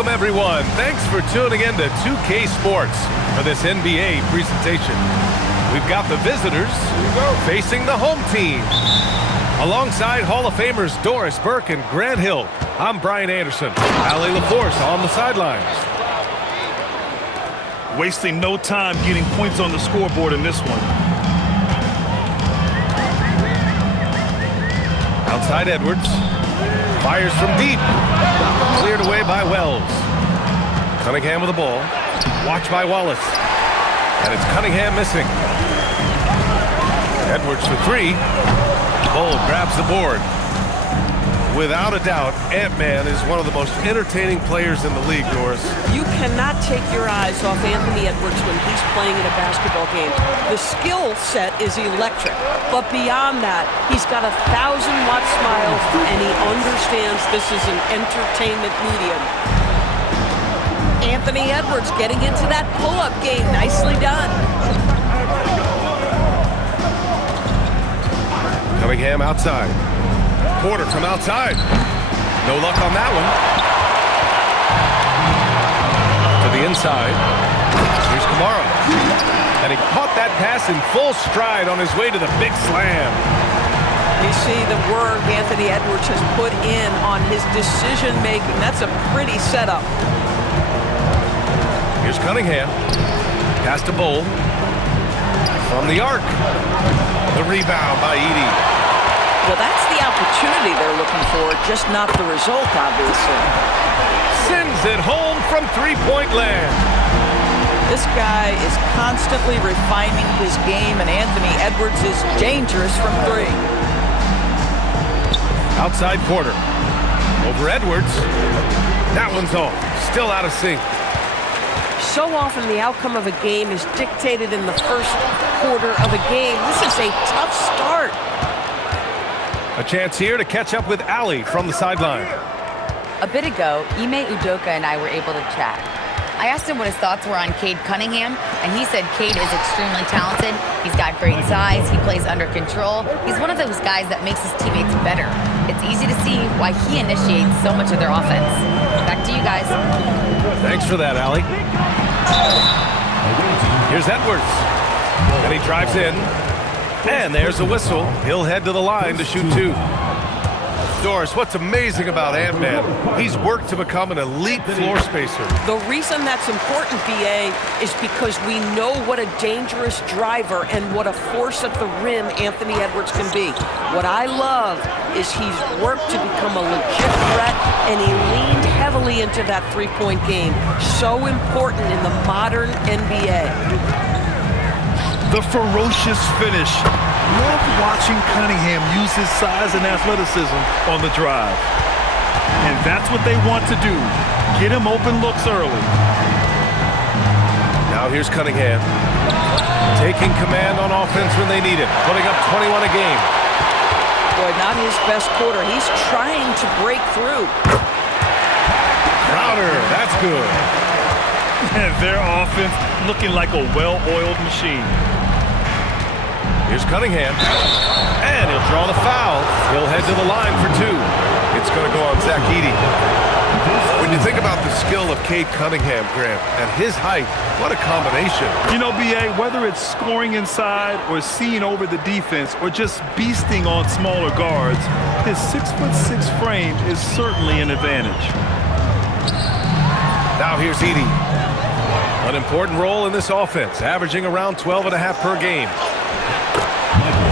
Welcome, everyone. Thanks for tuning in to 2K Sports for this NBA presentation. We've got the visitors facing the home team. Alongside Hall of Famers Doris Burke and Grant Hill, I'm Brian Anderson. Allie LaForce on the sidelines. Wasting no time getting points on the scoreboard in this one. Outside Edwards. Fires from deep. Cleared away by Wells. Cunningham with the ball. Watched by Wallace. And it's Cunningham missing. Edwards for three. Bull grabs the board. Without a doubt, Ant-Man is one of the most entertaining players in the league, Doris. You cannot take your eyes off Anthony Edwards when he's playing in a basketball game. The skill set is electric, but beyond that, he's got a 1,000-watt smile, and he understands this is an entertainment medium. Anthony Edwards getting into that pull-up game. Nicely done. Cunningham outside. Porter from outside. No luck on that one. To the inside. Here's Kamara. And he caught that pass in full stride on his way to the big slam. You see the work Anthony Edwards has put in on his decision-making. That's a pretty setup. Here's Cunningham. Pass to Bull. From the arc. The rebound by Edey. Well, that's the opportunity they're looking for, just not the result, obviously. Sends it home from three-point land. This guy is constantly refining his game, and Anthony Edwards is dangerous from three. Outside Porter. Over Edwards. That one's off. Still out of sync. So often the outcome of a game is dictated in the first quarter of a game. This is a tough start. A chance here to catch up with Allie from the sideline. A bit ago, Ime Udoka and I were able to chat. I asked him what his thoughts were on Cade Cunningham, and he said Cade is extremely talented. He's got great size. He plays under control. He's one of those guys that makes his teammates better. It's easy to see why he initiates so much of their offense. Back to you guys. Thanks for that, Allie. Here's Edwards. And he drives in. And there's a whistle. He'll head to the line to shoot two. Doris, what's amazing about Ant-Man, he's worked to become an elite floor spacer. The reason that's important, BA, is because we know what a dangerous driver and what a force at the rim Anthony Edwards can be. What I love is he's worked to become a legit threat, and he leaned heavily into that three-point game. So important in the modern NBA. The ferocious finish. Love watching Cunningham use his size and athleticism on the drive. And that's what they want to do. Get him open looks early. Now here's Cunningham. Taking command on offense when they need it. Putting up 21 a game. Boy, not his best quarter. He's trying to break through. Crowder, that's good. And their offense looking like a well-oiled machine. Here's Cunningham, and he'll draw the foul. He'll head to the line for two. It's going to go on Zach Edey. When you think about the skill of Cade Cunningham, Grant, and his height, what a combination. You know, B.A., whether it's scoring inside or seeing over the defense or just beasting on smaller guards, his 6'6" frame is certainly an advantage. Now here's Edey. An important role in this offense, averaging around 12.5 per game.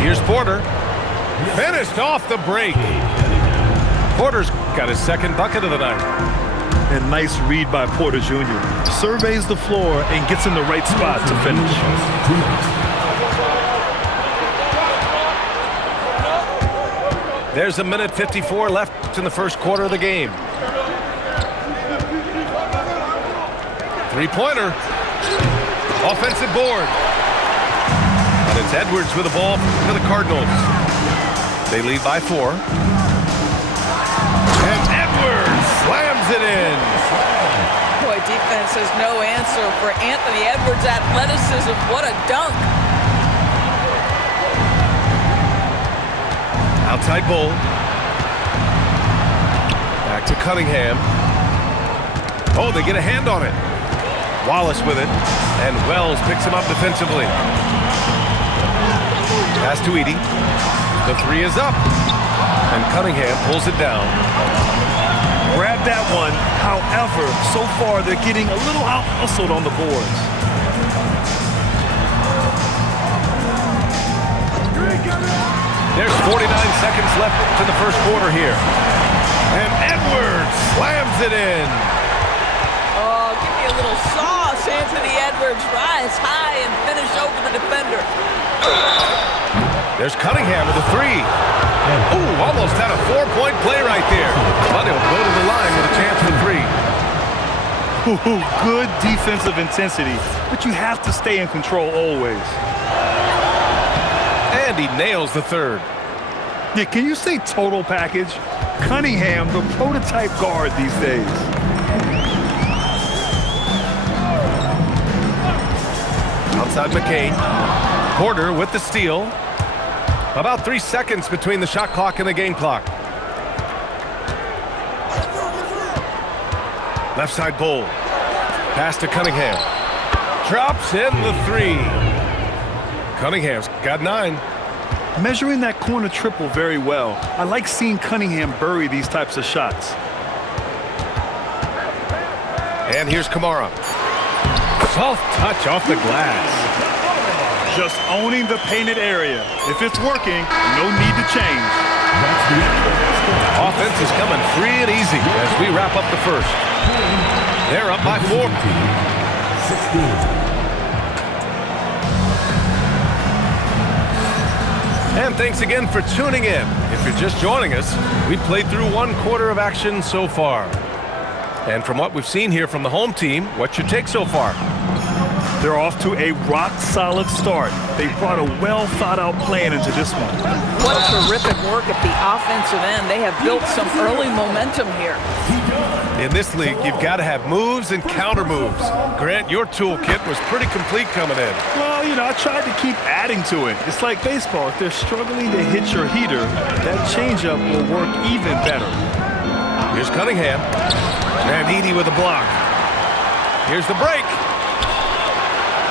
Here's Porter. Finished off the break. Porter's got his second bucket of the night. And nice read by Porter Jr. Surveys the floor and gets in the right spot to finish. There's a minute 54 left in the first quarter of the game. Three-pointer. Offensive board. And it's Edwards with the ball for the Cardinals. They lead by 4. And Edwards slams it in. Boy, defense has no answer for Anthony Edwards' athleticism. What a dunk. Outside Bull. Back to Cunningham. Oh, they get a hand on it. Wallace with it, and Wells picks him up defensively. Pass to Edey. The three is up, and Cunningham pulls it down. Grab that one. However, so far they're getting a little out-hustled on the boards. There's 49 seconds left to the first quarter here. And Edwards slams it in. Oh, give me a little sauce. Anthony Edwards rise high and finish over the defender. There's Cunningham with a three. Ooh, almost had a 4-point play right there. But he'll go to the line with a chance for three. Ooh, good defensive intensity, but you have to stay in control always. And he nails the third. Yeah, can you say total package? Cunningham, the prototype guard these days. Outside McCain. Porter with the steal. About 3 seconds between the shot clock and the game clock. Left side Bull. Pass to Cunningham. Drops in the three. Cunningham's got 9. Measuring that corner triple very well. I like seeing Cunningham bury these types of shots. And here's Kamara. Soft touch off the glass. Just owning the painted area. If it's working, no need to change. Offense is coming free and easy as we wrap up the first. They're up by 4. 16. And thanks again for tuning in. If you're just joining us, we've played through 1 quarter of action so far. And from what we've seen here from the home team, what's your take so far? They're off to a rock-solid start. They brought a well-thought-out plan into this one. What terrific work at the offensive end. They have built some early momentum here. In this league, you've got to have moves and counter moves. Grant, your toolkit was pretty complete coming in. Well, you know, I tried to keep adding to it. It's like baseball. If they're struggling to hit your heater, that changeup will work even better. Here's Cunningham. And Edey with a block. Here's the break.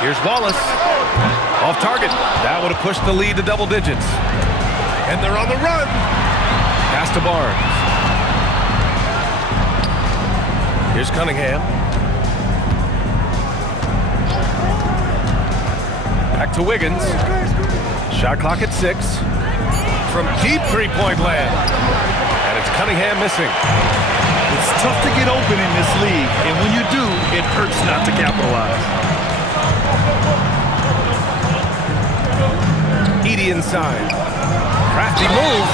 Here's Wallace. Off target. That would have pushed the lead to double digits. And they're on the run. Pass to Barnes. Here's Cunningham. Back to Wiggins. Shot clock at 6. From deep three-point land. And it's Cunningham missing. It's tough to get open in this league, and when you do, it hurts not to capitalize. Edey inside. Crafty move.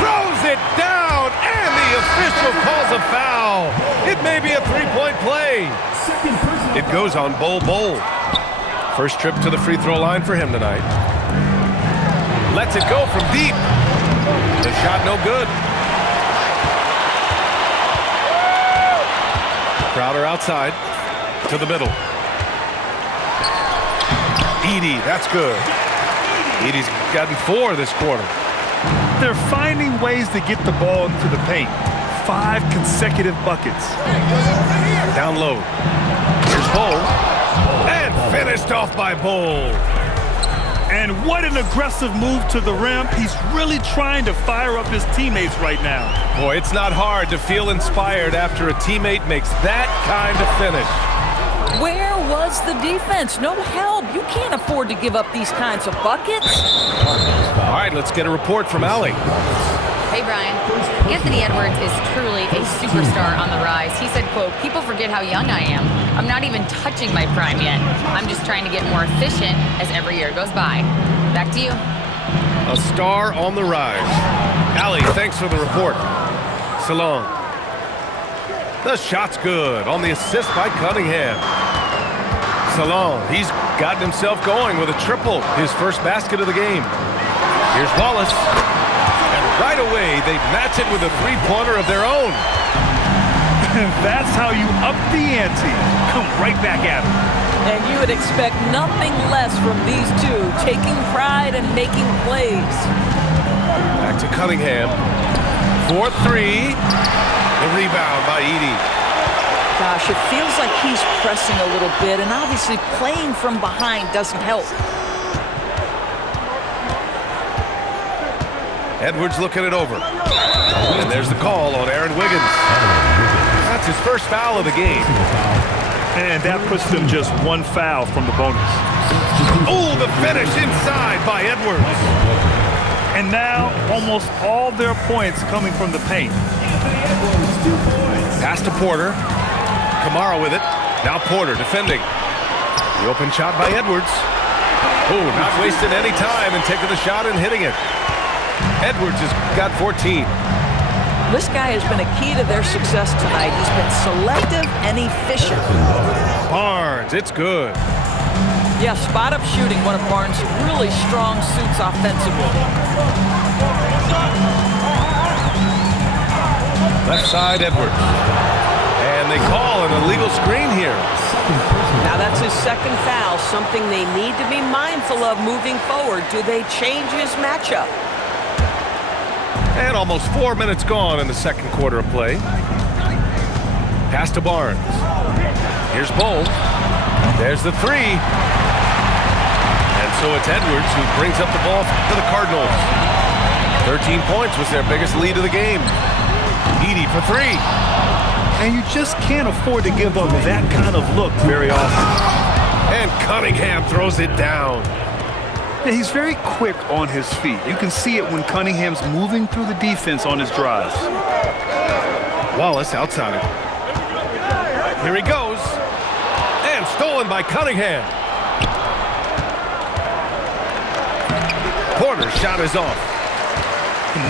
Throws it down, and the official calls a foul. It may be a three-point play. It goes on Bull. First trip to the free throw line for him tonight. Lets it go from deep. The shot no good. Crowder outside to the middle. Edey, that's good. Edey's gotten 4 this quarter. They're finding ways to get the ball into the paint. 5 consecutive buckets. Down low. Here's Bull. And finished off by Bull. And what an aggressive move to the rim. He's really trying to fire up his teammates right now. Boy, it's not hard to feel inspired after a teammate makes that kind of finish. Where was the defense? No help. You can't afford to give up these kinds of buckets. All right, let's get a report from Allie. Hey, Brian. Anthony Edwards is truly a superstar on the rise. He said, quote, "People forget how young I am. I'm not even touching my prime yet. I'm just trying to get more efficient as every year goes by." Back to you. A star on the rise. Allie, thanks for the report. So long. The shot's good on the assist by Cunningham. Salon, he's gotten himself going with a triple, his first basket of the game. Here's Wallace. And right away, they match it with a three-pointer of their own. That's how you up the ante. Come right back at him. And you would expect nothing less from these two, taking pride and making plays. Back to Cunningham. 4-3. The rebound by Edey. Gosh, it feels like he's pressing a little bit, and obviously playing from behind doesn't help. Edwards looking it over. And there's the call on Aaron Wiggins. That's his first foul of the game. And that puts them just one foul from the bonus. Oh, the finish inside by Edwards. And now almost all their points coming from the paint. Pass to Porter. Kamara with it. Now Porter defending. The open shot by Edwards. Oh, not wasting any time and taking the shot and hitting it. Edwards has got 14. This guy has been a key to their success tonight. He's been selective and efficient. Barnes, it's good. Yeah, spot-up shooting, one of Barnes' really strong suits offensively. Left side, Edwards. And they call an illegal screen here. Now that's his second foul, something they need to be mindful of moving forward. Do they change his matchup? And almost 4 minutes gone in the second quarter of play. Pass to Barnes. Here's Bull. There's the three. And so it's Edwards who brings up the ball for the Cardinals. 13 points was their biggest lead of the game. Edey for three. And you just can't afford to give up that kind of look very often. And Cunningham throws it down. Yeah, he's very quick on his feet. You can see it when Cunningham's moving through the defense on his drives. Wallace outside. Here he goes. And stolen by Cunningham. Porter's shot is off.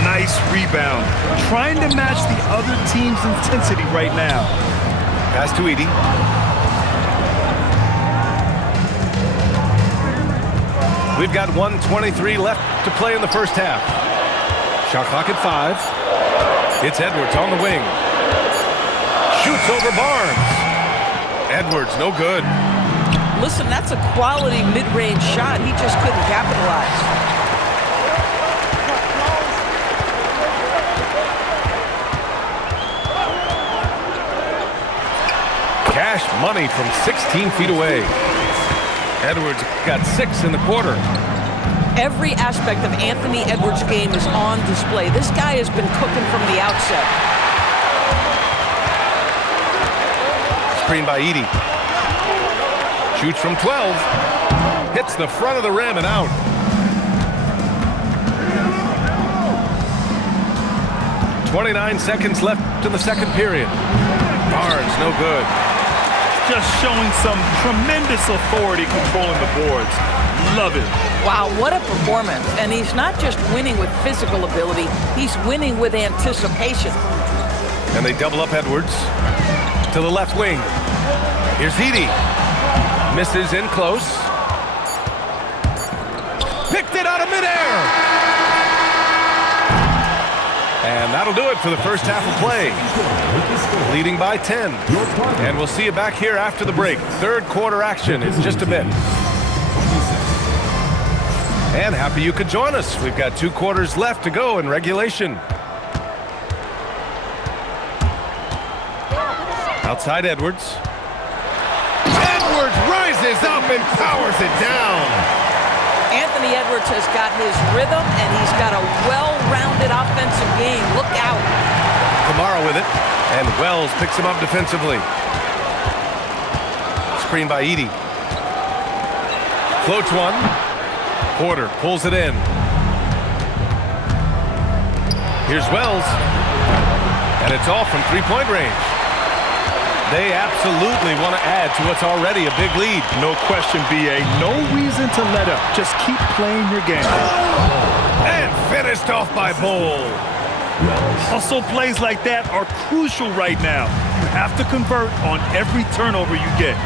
Nice rebound. Trying to match the other team's intensity right now. Pass to Edey. We've got 1:23 left to play in the first half. Shot clock at 5. It's Edwards on the wing. Shoots over Barnes. Edwards, no good. Listen, that's a quality mid-range shot. He just couldn't capitalize. Cash money from 16 feet away. Edwards got 6 in the quarter. Every aspect of Anthony Edwards' game is on display. This guy has been cooking from the outset. Screen by Edey. Shoots from 12. Hits the front of the rim and out. .29 seconds left in the second period. Barnes, no good. Just showing some tremendous authority controlling the boards. Love it. Wow, what a performance. And he's not just winning with physical ability, he's winning with anticipation. And they double up Edwards to the left wing. Here's Edey. Misses in close. Picked it out of midair. And that'll do it for the first half of play. Leading by 10. And we'll see you back here after the break. Third quarter action in just a bit. And happy you could join us. We've got 2 quarters left to go in regulation. Outside Edwards. Edwards rises up and powers it down. Anthony Edwards has got his rhythm, and he's got a well-rounded offensive game. Look out. Kamara with it, and Wells picks him up defensively. Screen by Edey. Floats one. Porter pulls it in. Here's Wells, and it's all from three-point range. They absolutely want to add to what's already a big lead. No question, B.A. No reason to let up. Just keep playing your game. And finished off by Bull. Also, plays like that are crucial right now. You have to convert on every turnover you get.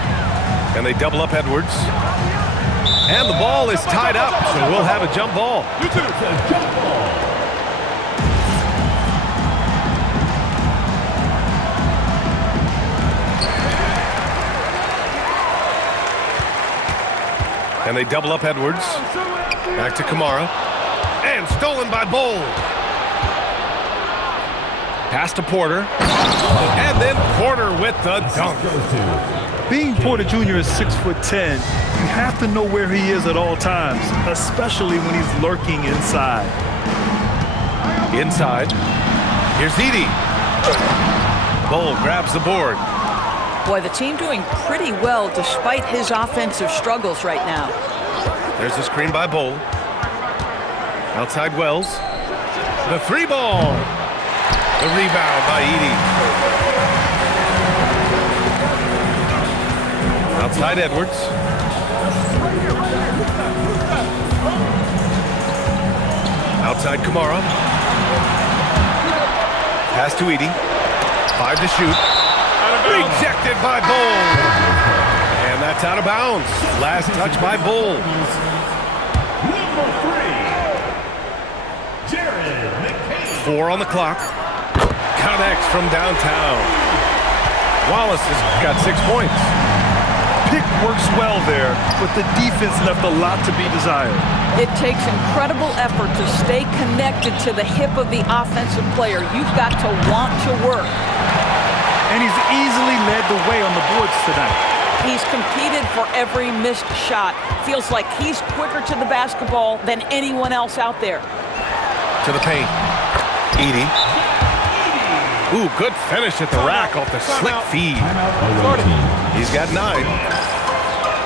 And they double up Edwards. And the ball is tied up, so we'll have a jump ball. And they double up Edwards. Back to Kamara. And stolen by Bull. Pass to Porter. And then Porter with the dunk. Being Porter Jr. is 6'10", you have to know where he is at all times, especially when he's lurking inside. Inside. Here's Edey. Bol grabs the board. Boy, the team doing pretty well despite his offensive struggles right now. There's a screen by Bol. Outside Wells. The three ball. The rebound by Edey. Outside Edwards. Outside Kamara. Pass to Edey. 5 to shoot. Rejected by Bol. And that's out of bounds. Last touch by Bol. Number 3, 4 on the clock. Connects from downtown. Wallace has got 6 points. Pick works well there, but the defense left a lot to be desired. It takes incredible effort to stay connected to the hip of the offensive player. You've got to want to work. And he's easily led the way on the boards tonight. He's competed for every missed shot. Feels like he's quicker to the basketball than anyone else out there. To the paint. Edey. Ooh, good finish at the rack off the slick feed. He's got 9.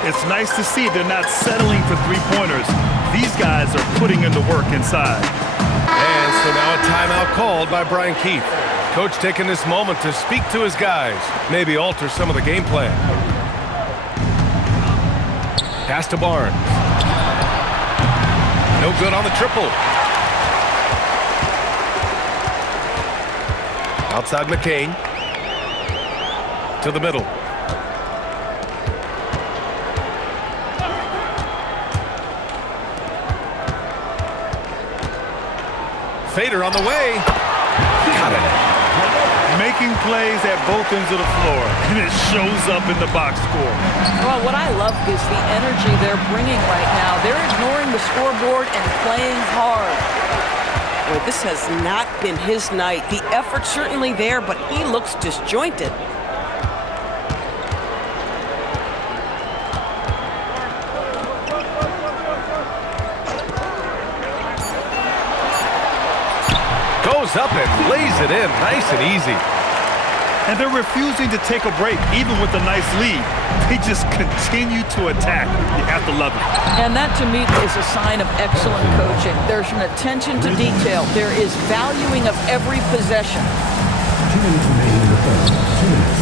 It's nice to see they're not settling for three-pointers. These guys are putting in the work inside. And so now a timeout called by Brian Keefe. Coach taking this moment to speak to his guys, maybe alter some of the game plan. Pass to Barnes. No good on the triple. Outside McCain. To the middle. Fader on the way. Got it. Making plays at both ends of the floor, and it shows up in the box score. Well, what I love is the energy they're bringing right now. They're ignoring the scoreboard and playing hard. Boy, this has not been his night. The effort's certainly there, but he looks disjointed. Goes up and lays it in, nice and easy. And they're refusing to take a break, even with a nice lead. They just continue to attack. You have to love it. And that, to me, is a sign of excellent coaching. There's an attention to detail. There is valuing of every possession. 2 minutes remaining in the third. 2 minutes.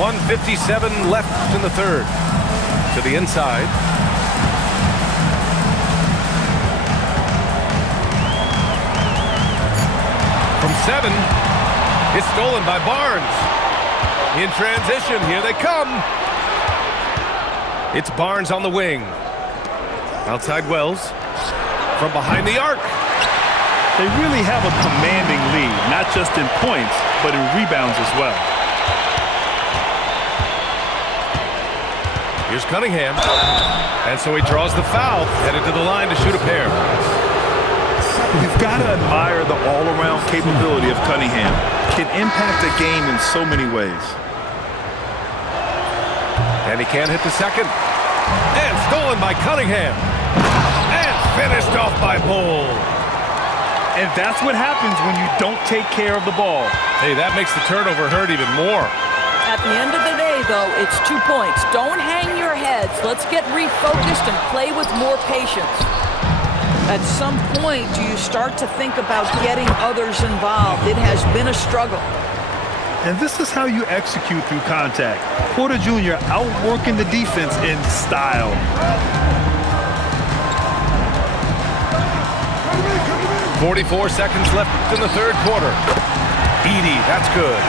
1:57 left in the third. To the inside. From 7, it's stolen by Barnes. In transition, here they come. It's Barnes on the wing. Outside Wells. From behind the arc. They really have a commanding lead, not just in points, but in rebounds as well. Here's Cunningham. And so he draws the foul, headed to the line to shoot a pair. You've got to admire the all-around capability of Cunningham. Can impact a game in so many ways. And he can't hit the second. And stolen by Cunningham. And finished off by Bol. And that's what happens when you don't take care of the ball. Hey, that makes the turnover hurt even more. At the end of the day, though, it's 2 points. Don't hang your heads. Let's get refocused and play with more patience. At some point, do you start to think about getting others involved? It has been a struggle. And this is how you execute through contact. Porter Jr. outworking the defense in style. .44 seconds left in the third quarter. Edey, that's good.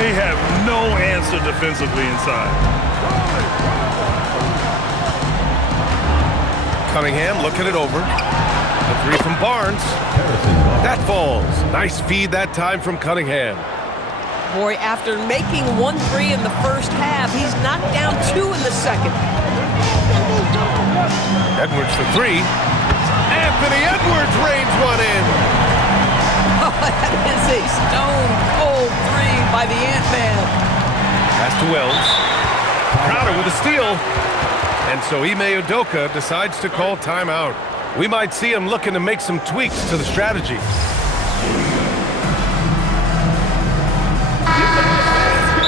They have no answer defensively inside. Cunningham looking it over. The three from Barnes. That falls. Nice feed that time from Cunningham. Boy, after making 1 3 in the first half, he's knocked down 2 in the second. Edwards for 3. Anthony Edwards rains one in. That is a stone-cold three by the Ant-Man. Pass to Wells. Crowder with a steal. And so Ime Udoka decides to call timeout. We might see him looking to make some tweaks to the strategy.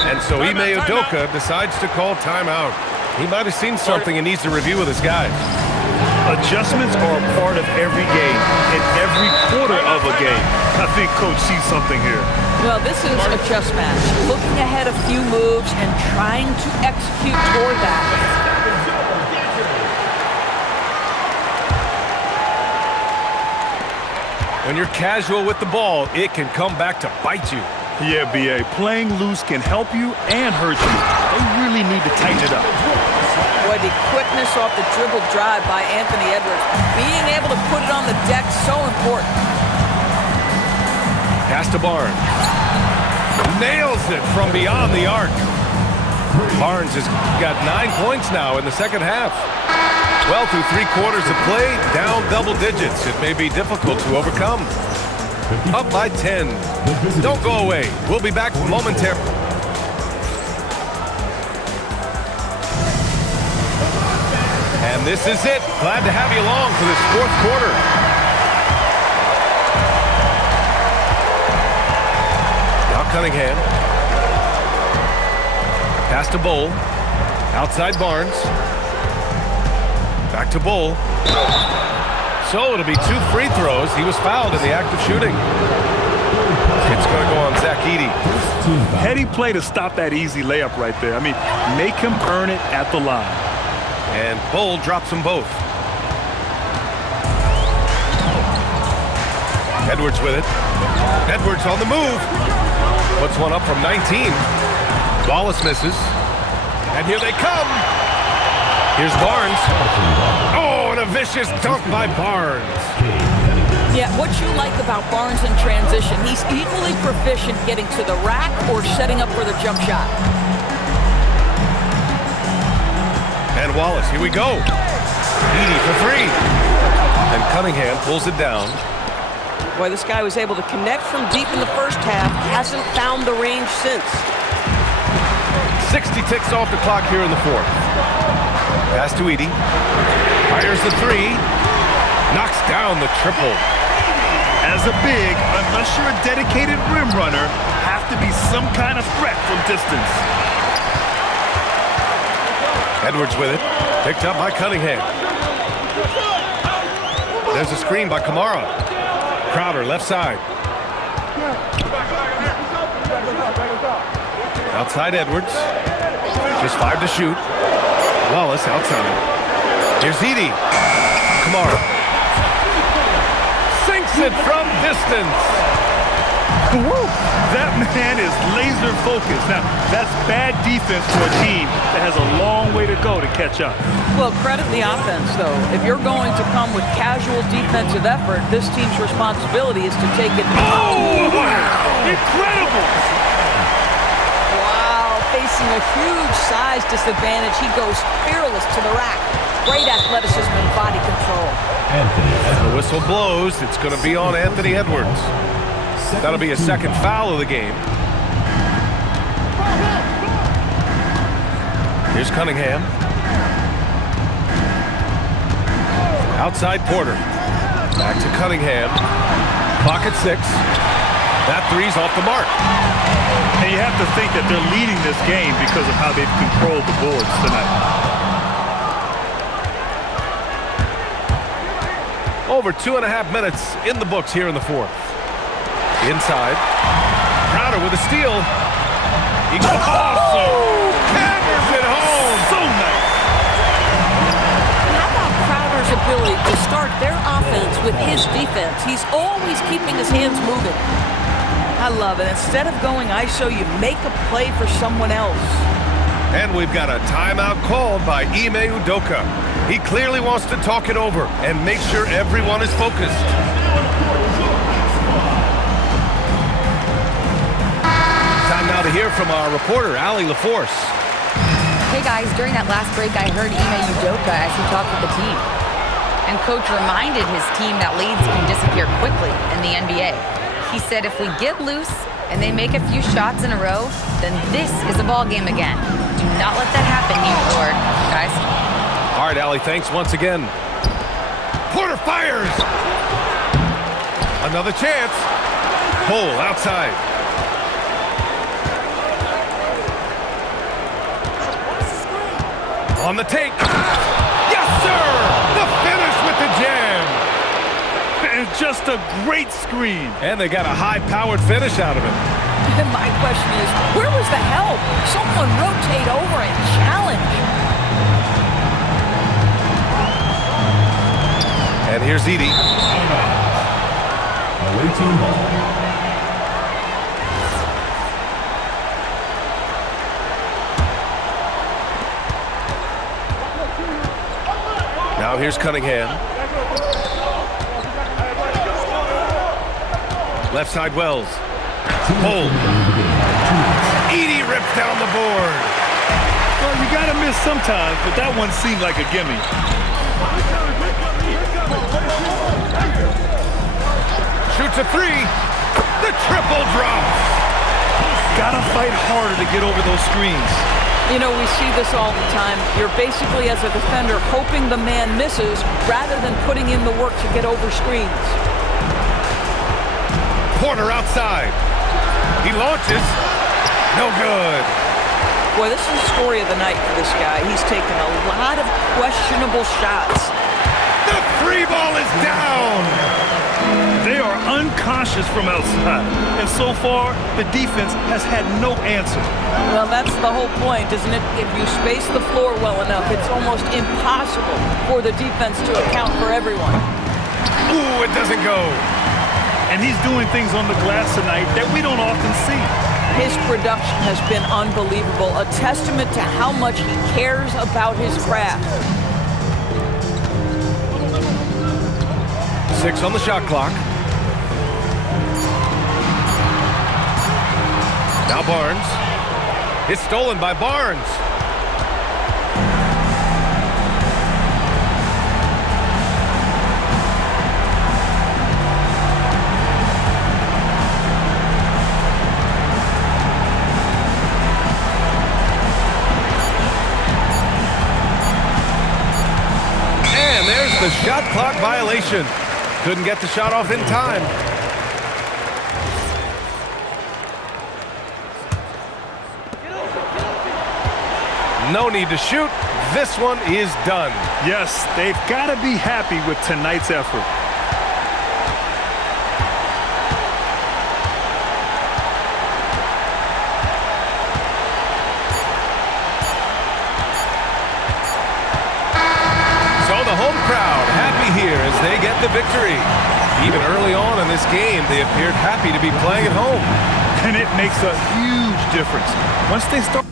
And so Ime Udoka decides to call timeout. He might have seen something and needs to review with his guys. Adjustments are a part of every game, in every quarter of a game. I think Coach sees something here. Well, this is a chess match. Looking ahead a few moves and trying to execute toward that. When you're casual with the ball, it can come back to bite you. Yeah, B.A., playing loose can help you and hurt you. They really need to tighten it up. Boy, the quickness off the dribble drive by Anthony Edwards. Being able to put it on the deck, so important. Pass to Barnes. Nails it from beyond the arc. Barnes has got 9 points now in the second half. Well, through 3 quarters of play, down double digits. It may be difficult to overcome. Up by 10. Don't go away. We'll be back momentarily. And this is it. Glad to have you along for this 4th quarter. Now Cunningham. Pass to Bull. Outside Barnes. Back to Bull. So it'll be 2 free throws. He was fouled in the act of shooting. It's going to go on Zach Edey. Heady play to stop that easy layup right there. I mean, make him earn it at the line. And Bull drops them both. Edwards with it. Edwards on the move. Puts one up from 19. Wallace misses. And here they come. Here's Barnes. Oh, and a vicious dunk by Barnes. Yeah, what you like about Barnes in transition, he's equally proficient getting to the rack or setting up for the jump shot. And Wallace, here we go. Edey for 3. And Cunningham pulls it down. Boy, this guy was able to connect from deep in the first half. Hasn't found the range since. 60 ticks off the clock here in the 4th. Pass to Edey. Fires the 3. Knocks down the triple. As a big, unless you're a dedicated rim runner, have to be some kind of threat from distance. Edwards with it. Picked up by Cunningham. There's a screen by Kamara. Crowder, left side. Outside Edwards. Just 5 to shoot. Wallace outside. Here's Edey. Kamara. Sinks it from distance. Woo! That man is laser focused. Now, that's bad defense for a team that has a long way to go to catch up. Well, credit the offense, though. If you're going to come with casual defensive effort, this team's responsibility is to take it. Oh, wow! Incredible! Wow, facing a huge size disadvantage, he goes fearless to the rack. Great athleticism and body control. As the whistle blows, it's going to be on Anthony Edwards. That'll be a second foul of the game. Here's Cunningham. Outside Porter. Back to Cunningham. Clock at 6. That 3's off the mark. And you have to think that they're leading this game because of how they've controlled the boards tonight. Over 2.5 minutes in the books here in the 4th. Inside. Crowder with a steal. He hammers it home. So nice. How about Crowder's ability to start their offense with his defense? He's always keeping his hands moving. I love it. Instead of going ISO, you make a play for someone else. And we've got a timeout called by Ime Udoka. He clearly wants to talk it over and make sure everyone is focused. Time now to hear from our reporter, Allie LaForce. Hey guys, during that last break, I heard Ime Udoka as he talked with the team. And coach reminded his team that leads can disappear quickly in the NBA. He said if we get loose and they make a few shots in a row, then this is a ball game again. Do not let that happen, he roared. Guys. All right, Allie, thanks once again. Porter fires! Another chance. Hole outside. On the take. Yes, sir! The finish with the jam. And just a great screen. And they got a high-powered finish out of it. And my question is, where was the help? Someone rotate over and challenge. And here's Edie. Away team ball. Now here's Cunningham. Left side Wells. Hold. Edie rips down the board. Well, you got to miss sometimes, but that one seemed like a gimme. Shoots a three. The triple drops. Got to fight harder to get over those screens. You know, we see this all the time. You're basically, as a defender, hoping the man misses rather than putting in the work to get over screens. Porter outside. He launches. No good. Boy, this is the story of the night for this guy. He's taken a lot of questionable shots. The three ball is down. They are unconscious from outside. And so far, the defense has had no answer. Well, that's the whole point, isn't it? If you space the floor well enough, it's almost impossible for the defense to account for everyone. Ooh, it doesn't go. And he's doing things on the glass tonight that we don't often see. His production has been unbelievable, a testament to how much he cares about his craft. 6 on the shot clock. Now Barnes. It's stolen by Barnes. And there's the shot clock violation. Couldn't get the shot off in time. No need to shoot. This one is done. Yes, they've got to be happy with tonight's effort. So the home crowd happy here as they get the victory. Even early on in this game, they appeared happy to be playing at home. And it makes a huge difference. Once they start